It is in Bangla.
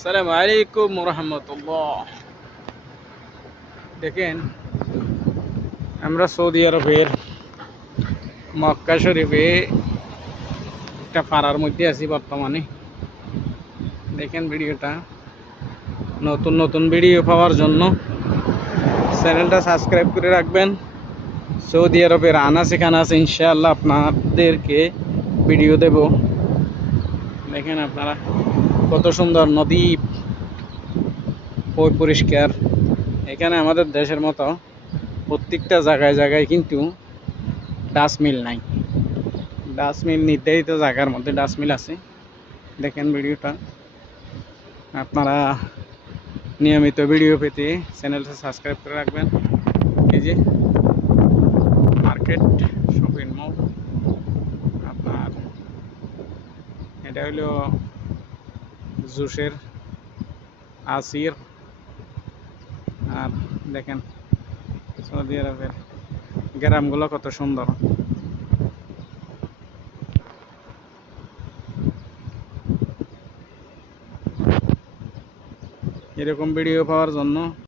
আসসালামু আলাইকুম রহমতুল্লাহ। দেখেন, আমরা সৌদি আরবের মক্কা শরীফে একটা পাড়ার মধ্যে আছি বর্তমানে। দেখেন ভিডিওটা, নতুন নতুন ভিডিও পাওয়ার জন্য চ্যানেলটা সাবস্ক্রাইব করে রাখবেন। সৌদি আরবের আনাচে কানাচে ইনশাআল্লাহ আপনাদেরকে ভিডিও দেব। দেখেন আপনারা কত সুন্দর নদী, পরিষ্কার। এখানে আমাদের দেশের মতো প্রত্যেকটা জায়গায় জায়গায় কিন্তু ডাস্টবিন নাই। ডাস্টবিন নির্ধারিত জায়গার মধ্যে ডাস্টবিন আছে। দেখেন ভিডিওটা, আপনারা নিয়মিত ভিডিও পেতে চ্যানেলটা সাবস্ক্রাইব করে রাখবেন। এই যে মার্কেট, শপিং মল, আপনার এটা হলো জুসের আসির। আর দেখেন সৌদি আরবের গ্রামগুলো কত সুন্দর। এরকম ভিডিও পাওয়ার জন্য